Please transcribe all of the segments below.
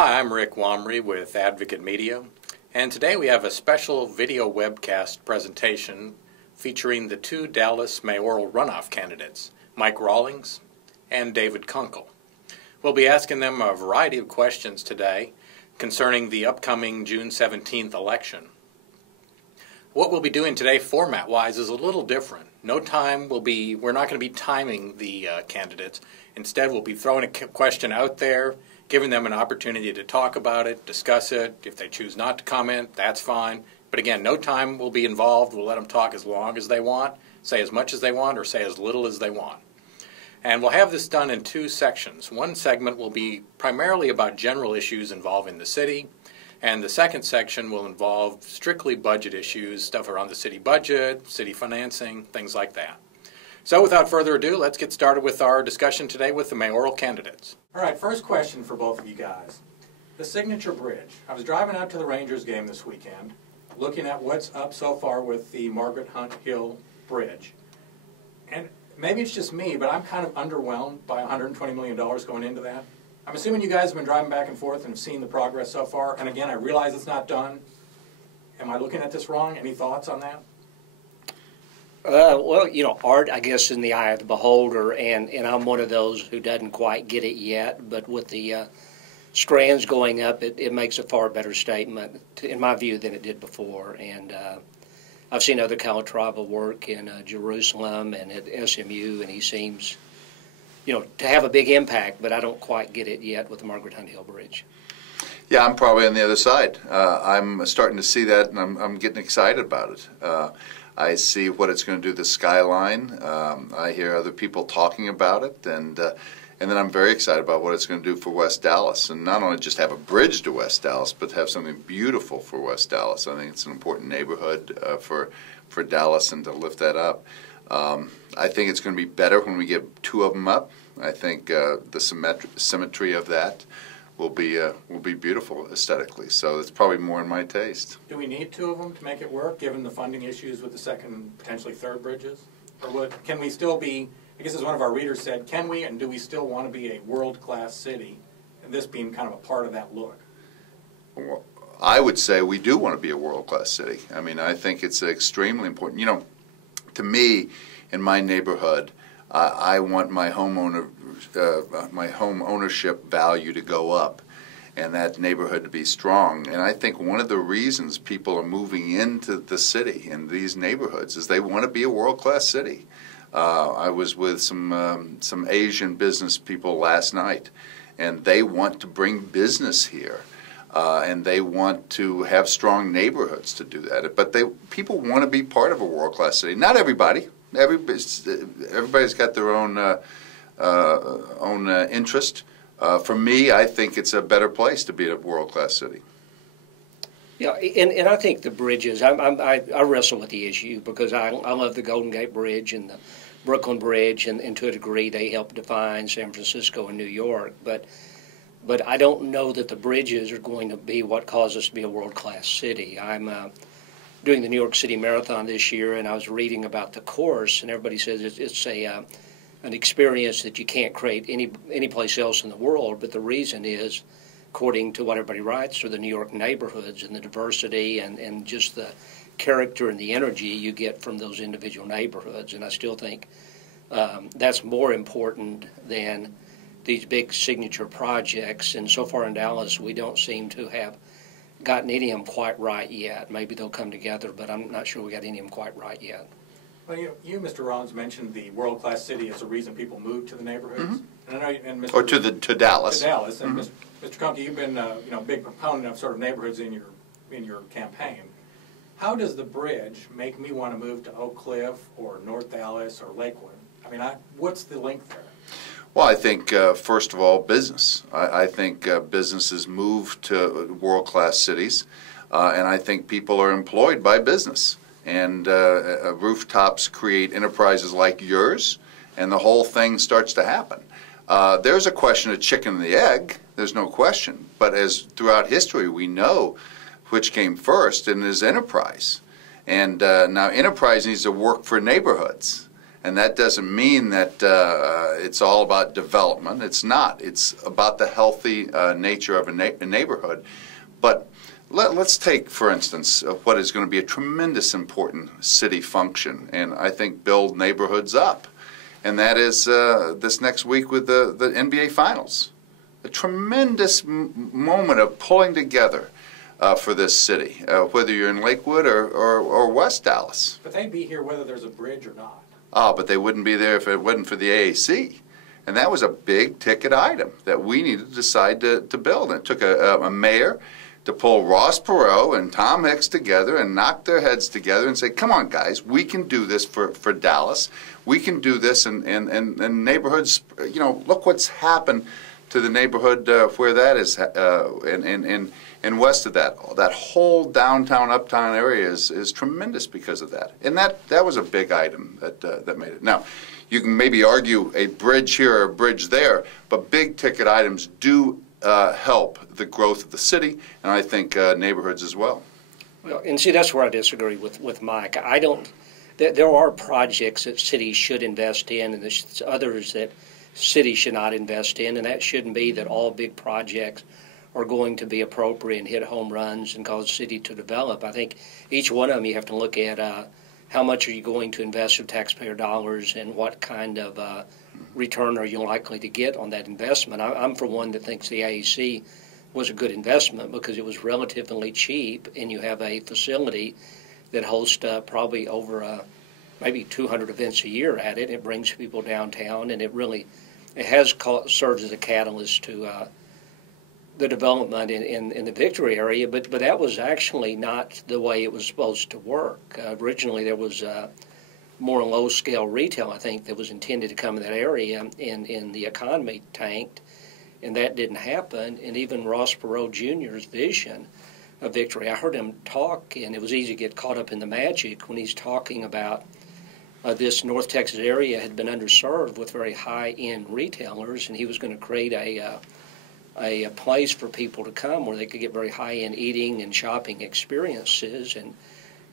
Hi, I'm Rick Wamre with Advocate Media, and today we have a special video webcast presentation featuring the two Dallas mayoral runoff candidates, Mike Rawlings and David Kunkle. We'll be asking them a variety of questions today concerning the upcoming June 17th election. What we'll be doing today format-wise is a little different. We're not going to be timing the candidates. Instead, we'll be throwing a question out there, giving them an opportunity to talk about it, discuss it. If they choose not to comment, that's fine. But again, no time will be involved. We'll let them talk as long as they want, say as much as they want, or say as little as they want. And we'll have this done in two sections. One segment will be primarily about general issues involving the city, and the second section will involve strictly budget issues, stuff around the city budget, city financing, things like that. So without further ado, let's get started with our discussion today with the mayoral candidates. All right, first question for both of you guys. The Signature Bridge. I was driving out to the Rangers game this weekend, looking at what's up so far with the Margaret Hunt Hill Bridge. And maybe it's just me, but I'm kind of underwhelmed by $120 million going into that. I'm assuming you guys have been driving back and forth and have seen the progress so far. And again, I realize it's not done. Am I looking at this wrong? Any thoughts on that? Well, you know, art, I guess, in the eye of the beholder, and I'm one of those who doesn't quite get it yet, but with the strands going up, it makes a far better statement, in my view, than it did before. And I've seen other Calatrava work in Jerusalem and at SMU, and he seems, you know, to have a big impact, but I don't quite get it yet with the Margaret Hunt Hill Bridge. Yeah, I'm probably on the other side. I'm starting to see that, and I'm getting excited about it. I see what it's going to do to the skyline. I hear other people talking about it, and then I'm very excited about what it's going to do for West Dallas. And not only just have a bridge to West Dallas, but have something beautiful for West Dallas. I think it's an important neighborhood for Dallas, and to lift that up. I think it's going to be better when we get two of them up. I think the symmetry of that will be beautiful aesthetically. So it's probably more in my taste. Do we need two of them to make it work, given the funding issues with the second, potentially third bridges? Or can we still be, I guess as one of our readers said, can we and do we still want to be a world-class city, and this being kind of a part of that look? Well, I would say we do want to be a world-class city. I mean, I think it's extremely important. You know, to me, in my neighborhood, I want my home ownership value to go up, and that neighborhood to be strong. And I think one of the reasons people are moving into the city in these neighborhoods is they want to be a world-class city. I was with some Asian business people last night, and they want to bring business here. And they want to have strong neighborhoods to do that. But people want to be part of a world-class city. Not everybody. Everybody's got their own interest. For me, I think it's a better place to be a world-class city. Yeah, and I think the bridges, I wrestle with the issue because I love the Golden Gate Bridge and the Brooklyn Bridge, and to a degree they help define San Francisco and New York. But I don't know that the bridges are going to be what causes us to be a world-class city. I'm doing the New York City Marathon this year, and I was reading about the course, and everybody says it's an experience that you can't create any place else in the world. But the reason is, according to what everybody writes, are the New York neighborhoods and the diversity and just the character and the energy you get from those individual neighborhoods. And I still think that's more important than these big signature projects. And so far in Dallas, we don't seem to have gotten any of them quite right yet. Maybe they'll come together, but I'm not sure we got any of them quite right yet. Well, you Mr. Rollins, mentioned the world-class city as a reason people move to the neighborhoods. Mm-hmm. And I know, and Mr. Or to Dallas. To Dallas, and Mm-hmm. Mr. Kunkle, you've been a big proponent of sort of neighborhoods in your campaign. How does the bridge make me want to move to Oak Cliff or North Dallas or Lakewood? I mean, what's the link there? Well, I think, first of all, business. I think businesses move to world-class cities, and I think people are employed by business. And rooftops create enterprises like yours, and the whole thing starts to happen. There's a question of chicken and the egg, there's no question. But as throughout history, we know which came first, and is enterprise. And now enterprise needs to work for neighborhoods. And that doesn't mean that it's all about development. It's not. It's about the healthy nature of a neighborhood. But let's take, for instance, what is going to be a tremendous important city function, and I think build neighborhoods up. And that is this next week with the NBA Finals. A tremendous moment of pulling together for this city, whether you're in Lakewood or West Dallas. But they'd be here whether there's a bridge or not. Oh, but they wouldn't be there if it wasn't for the AAC. And that was a big ticket item that we needed to decide to build. And it took a mayor to pull Ross Perot and Tom Hicks together and knock their heads together and say, come on, guys, we can do this for Dallas. We can do this in neighborhoods. You know, look what's happened to the neighborhood where that is, and west of that. That whole downtown, uptown area is tremendous because of that. And that was a big item that made it. Now, you can maybe argue a bridge here or a bridge there, but big ticket items do help the growth of the city, and I think neighborhoods as well. Well, and see, that's where I disagree with Mike. I don't. There are projects that cities should invest in, and there's others that cities should not invest in, and that shouldn't be that all big projects are going to be appropriate and hit home runs and cause the city to develop. I think each one of them you have to look at how much are you going to invest of taxpayer dollars and what kind of return are you likely to get on that investment. I'm for one that thinks the AAC was a good investment because it was relatively cheap, and you have a facility that hosts probably over maybe 200 events a year at it. It brings people downtown, and it has served as a catalyst to the development in the Victory area, but that was actually not the way it was supposed to work. Originally, there was more low-scale retail, I think, that was intended to come in that area, and the economy tanked, and that didn't happen. And even Ross Perot Jr.'s vision of Victory, I heard him talk, and it was easy to get caught up in the magic when he's talking about this North Texas area had been underserved with very high-end retailers, and he was going to create a place for people to come where they could get very high-end eating and shopping experiences,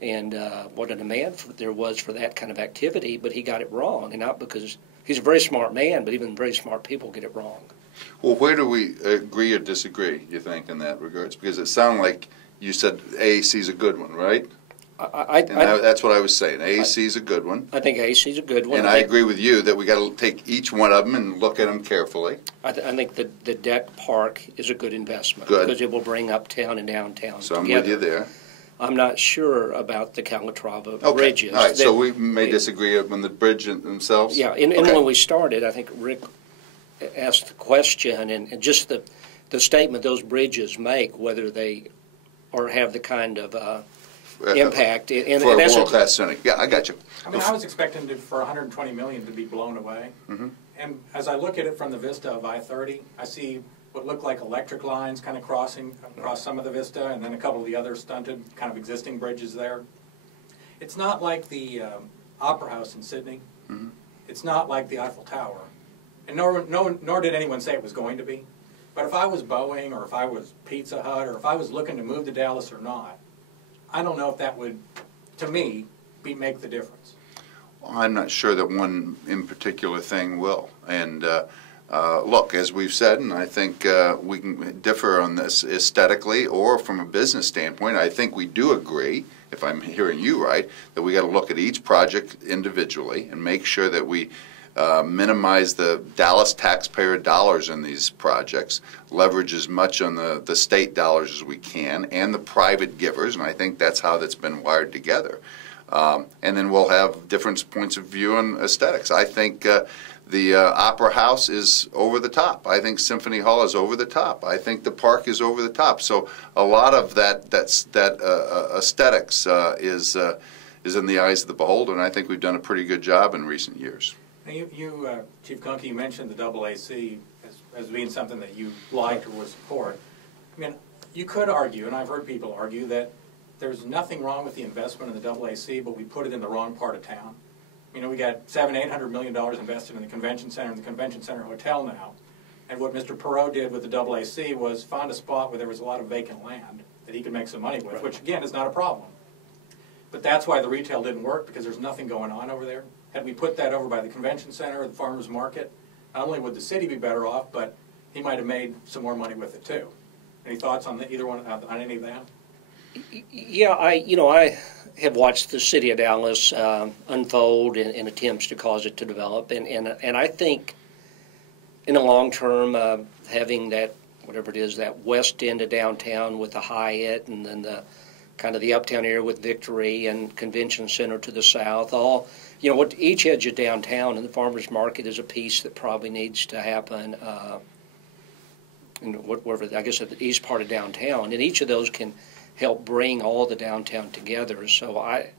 and what a demand there was for that kind of activity. But he got it wrong, and not because he's a very smart man, but even very smart people get it wrong. Well, where do we agree or disagree, you think, in that regards? Because it sounded like you said AAC is a good one, right? That's what I was saying. AAC is a good one. I think AAC is a good one. And I agree with you that we got to take each one of them and look at them carefully. I think the deck park is a good investment. Good. Because it will bring uptown and downtown So together. I'm with you there. I'm not sure about the Calatrava bridges. All right, so we may disagree on the bridge themselves? Yeah, and when we started, I think Rick asked the question, and just the statement those bridges make, whether they or have the kind of impact. And for a that's world-class center. Yeah, I got you. I mean, I was expecting for $120 million to be blown away. Mm-hmm. And as I look at it from the vista of I-30, I see what look like electric lines kind of crossing across some of the vista, and then a couple of the other stunted kind of existing bridges there. It's not like the Opera House in Sydney. Mm-hmm. It's not like the Eiffel Tower. And nor did anyone say it was going to be. But if I was Boeing, or if I was Pizza Hut, or if I was looking to move to Dallas or not, I don't know if that would, to me, make the difference. Well, I'm not sure that one in particular thing will. And look, as we've said, and I think we can differ on this aesthetically or from a business standpoint, I think we do agree, if I'm hearing you right, that we got to look at each project individually and make sure that we minimize the Dallas taxpayer dollars in these projects, leverage as much on the state dollars as we can, and the private givers, and I think that's how that's been wired together. And then we'll have different points of view on aesthetics. I think the Opera House is over the top. I think Symphony Hall is over the top. I think the park is over the top. So a lot of that aesthetics is in the eyes of the beholder, and I think we've done a pretty good job in recent years. Now Chief Kunkle, you mentioned the AAC as being something that you liked or would support. I mean, you could argue, and I've heard people argue, that there's nothing wrong with the investment in the AAC, but we put it in the wrong part of town. You know, we got $700–800 million invested in the convention center and the convention center hotel now. And what Mr. Perot did with the AAC was find a spot where there was a lot of vacant land that he could make some money with, which again is not a problem. But that's why the retail didn't work, because there's nothing going on over there. had we put that over by the convention center or the farmers market, not only would the city be better off, but he might have made some more money with it too. Any thoughts on either one, on any of that? Yeah, I have watched the city of Dallas unfold in attempts to cause it to develop, and I think in the long term, having that, whatever it is, that west end of downtown with the Hyatt, and then the kind of the uptown area with Victory and Convention Center to the south, all, what each edge of downtown and the farmers market is a piece that probably needs to happen. Whatever, I guess, at the east part of downtown, and each of those can help bring all the downtown together. So I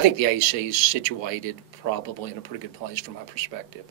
think the AC is situated probably in a pretty good place from my perspective.